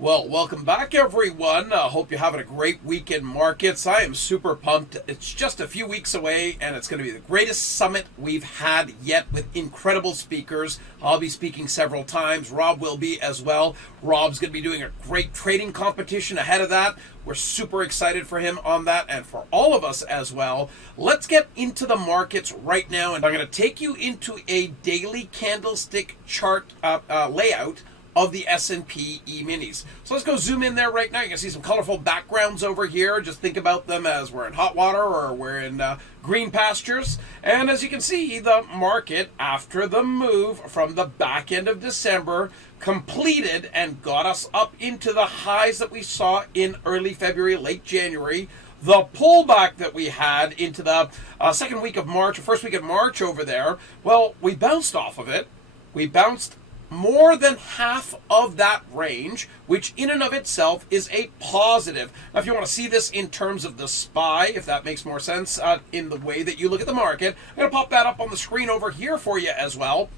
Well, welcome back, everyone. Hope you're having a great week in markets. I am super pumped. It's just a few weeks away, and it's going to be the greatest summit we've had yet with incredible speakers. I'll be speaking several times. Rob will be as well. Rob's going to be doing a great trading competition ahead of that. We're super excited for him on that and for all of us as well. Let's get into the markets right now, and I'm going to take you into a daily candlestick chart layout of the S&P E-minis. So let's go zoom in there right now. You can see some colorful backgrounds over here. Just think about them as we're in hot water or we're in green pastures. And as you can see, the market, after the move from the back end of December, completed and got us up into the highs that we saw in early February, late January. The pullback that we had into the second week of March, or first week of March over there, well, we bounced off of it. We bounced more than half of that range, which in and of itself is a positive. Now, if you want to see this in terms of the SPY, if that makes more sense in the way that you look at the market, I'm going to pop that up on the screen over here for you as well.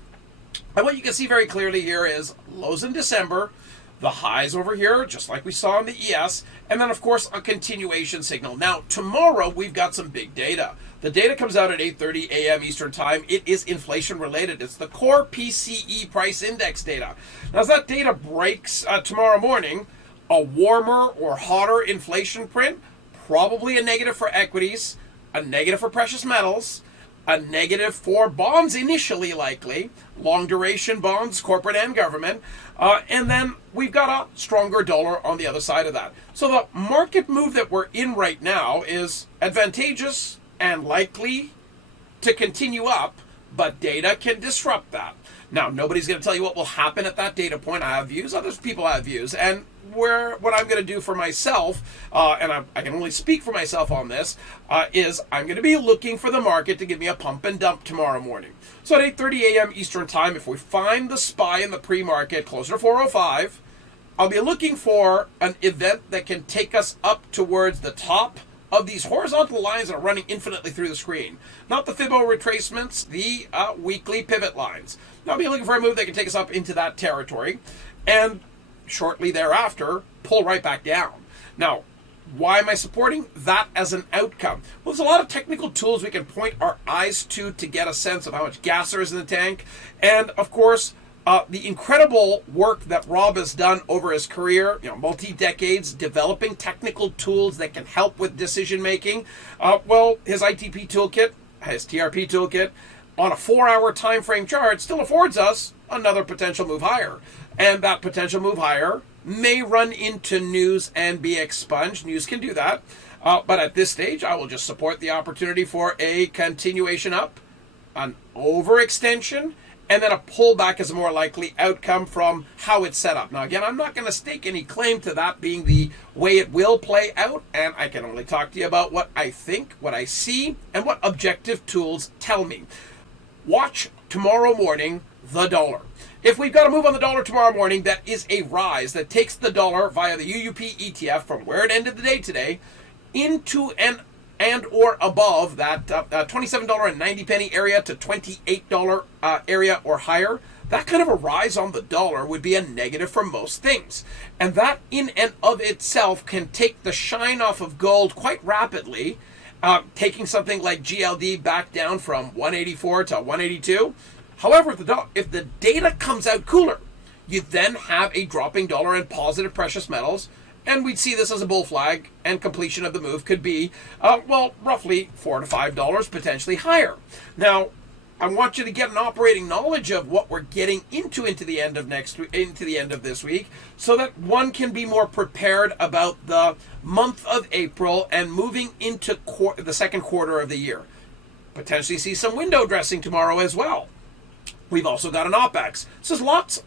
And what you can see very clearly here is lows in December, the highs over here, just like we saw in the ES, and then, of course, a continuation signal. Now, tomorrow, we've got some big data. The data comes out at 8:30 a.m. Eastern Time. It is inflation-related. It's the core PCE price index data. Now, as that data breaks tomorrow morning, a warmer or hotter inflation print, probably a negative for equities, a negative for precious metals, a negative for bonds initially likely, long-duration bonds, corporate and government, and then we've got a stronger dollar on the other side of that. So the market move that we're in right now is advantageous and likely to continue up, but data can disrupt that. Now, nobody's going to tell you what will happen at that data point. I have views, other people have views, and what I'm going to do for myself, and I can only speak for myself on this, is I'm going to be looking for the market to give me a pump and dump tomorrow morning. So at 8:30 a.m. Eastern Time, if we find the SPY in the pre-market closer to 405, I'll be looking for an event that can take us up towards the top of these horizontal lines that are running infinitely through the screen. Not the Fibbo retracements, the weekly pivot lines. Now I'll be looking for a move that can take us up into that territory, and shortly thereafter, pull right back down. Now, why am I supporting that as an outcome? Well, there's a lot of technical tools we can point our eyes to get a sense of how much gas there is in the tank. And of course, the incredible work that Rob has done over his career, multi-decades, developing technical tools that can help with decision making. Well, his ITP toolkit, his TRP toolkit, on a 4-hour time frame chart still affords us another potential move higher. And that potential move higher may run into news and be expunged. News can do that. But at this stage, I will just support the opportunity for a continuation up, an overextension, and then a pullback is a more likely outcome from how it's set up. Now, again, I'm not going to stake any claim to that being the way it will play out, and I can only talk to you about what I think, what I see, and what objective tools tell me. Watch tomorrow morning the dollar. If we've got a move on the dollar tomorrow morning that is a rise that takes the dollar via the UUP ETF from where it ended the day today into and or above that $27.90 area to $28 area or higher, that kind of a rise on the dollar would be a negative for most things. And that in and of itself can take the shine off of gold quite rapidly, taking something like GLD back down from 184 to 182. However, if the data comes out cooler, you then have a dropping dollar and positive precious metals, and we'd see this as a bull flag, and completion of the move could be, roughly $4 to $5, potentially higher. Now, I want you to get an operating knowledge of what we're getting into the end of this week, so that one can be more prepared about the month of April and moving into the second quarter of the year. Potentially see some window dressing tomorrow as well. We've also got an OPEX. So there's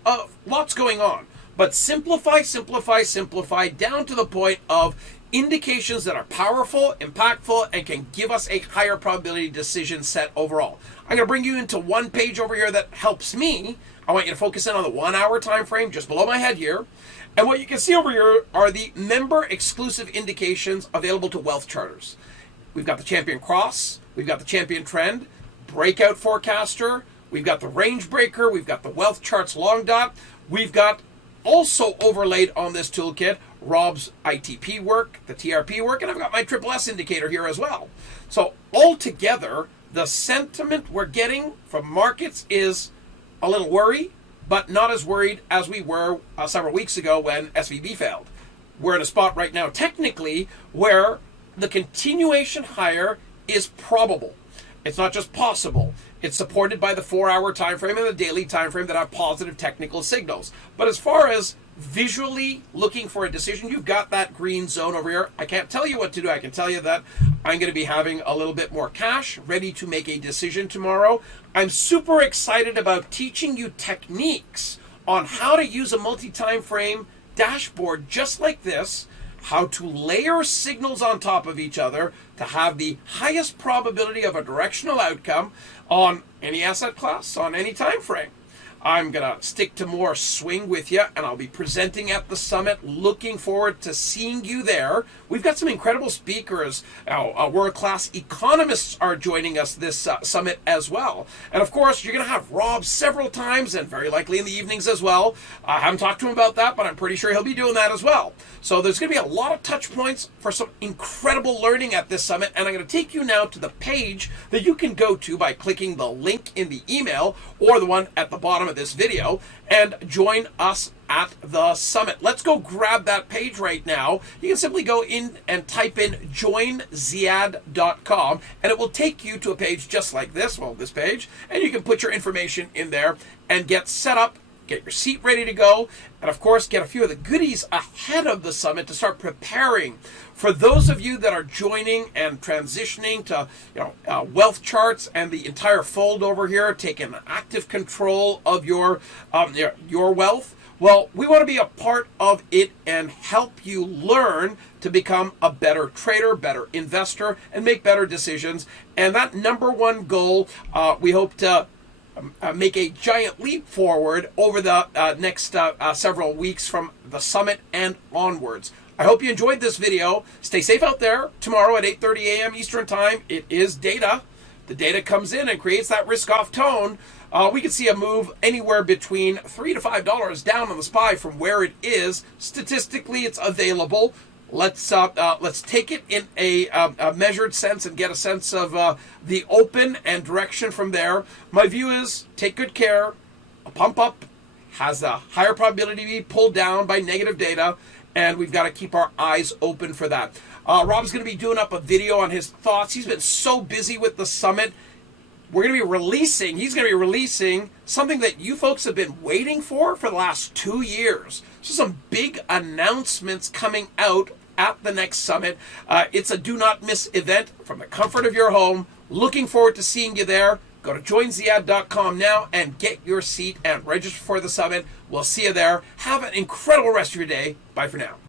lots going on. But simplify down to the point of indications that are powerful, impactful, and can give us a higher probability decision set overall. I'm going to bring you into one page over here that helps me. I want you to focus in on the 1-hour time frame just below my head here. And what you can see over here are the member exclusive indications available to wealth charters. We've got the champion cross, we've got the champion trend, breakout forecaster, we've got the range breaker, we've got the wealth charts long dot, we've got also overlaid on this toolkit Rob's ITP work, the TRP work, and I've got my triple S indicator here as well. So altogether, the sentiment we're getting from markets is a little worry, but not as worried as we were several weeks ago when SVB failed. We're in a spot right now technically where the continuation higher is probable. It's not just possible. It's supported by the 4-hour time frame and the daily time frame that have positive technical signals. But as far as visually looking for a decision, you've got that green zone over here. I can't tell you what to do. I can tell you that I'm going to be having a little bit more cash ready to make a decision tomorrow. I'm super excited about teaching you techniques on how to use a multi-time frame dashboard just like this, how to layer signals on top of each other to have the highest probability of a directional outcome on any asset class, on any time frame. I'm going to stick to more swing with you, and I'll be presenting at the summit. Looking forward to seeing you there. We've got some incredible speakers. World-class economists are joining us this summit as well. And of course, you're going to have Rob several times, and very likely in the evenings as well. I haven't talked to him about that, but I'm pretty sure he'll be doing that as well. So there's going to be a lot of touch points for some incredible learning at this summit, and I'm going to take you now to the page that you can go to by clicking the link in the email or the one at the bottom of this video and join us at the summit. Let's go grab that page right now. You can simply go in and type in joinziad.com and it will take you to a page just like this, well, this page, and you can put your information in there and get set up, get your seat ready to go, and of course get a few of the goodies ahead of the summit to start preparing. For those of you that are joining and transitioning to wealth charts and the entire fold over here, taking active control of your wealth, well, we want to be a part of it and help you learn to become a better trader, better investor, and make better decisions. And that number one goal, we hope to make a giant leap forward over the next several weeks from the summit and onwards. I hope you enjoyed this video. Stay safe out there. Tomorrow at 8:30 a.m. Eastern Time, it is data. The data comes in and creates that risk-off tone. We could see a move anywhere between $3 to $5 down on the SPY from where it is. Statistically, it's available. Let's take it in a measured sense and get a sense of the open and direction from there. My view is take good care. A pump up has a higher probability to be pulled down by negative data, and we've got to keep our eyes open for that. Rob's going to be doing up a video on his thoughts. He's been so busy with the summit. He's going to be releasing something that you folks have been waiting for the last 2 years. So some big announcements coming out at the next summit. It's a do not miss event from the comfort of your home. Looking forward to seeing you there. Go to joinziad.com now and get your seat and register for the summit. We'll see you there. Have an incredible rest of your day. Bye for now.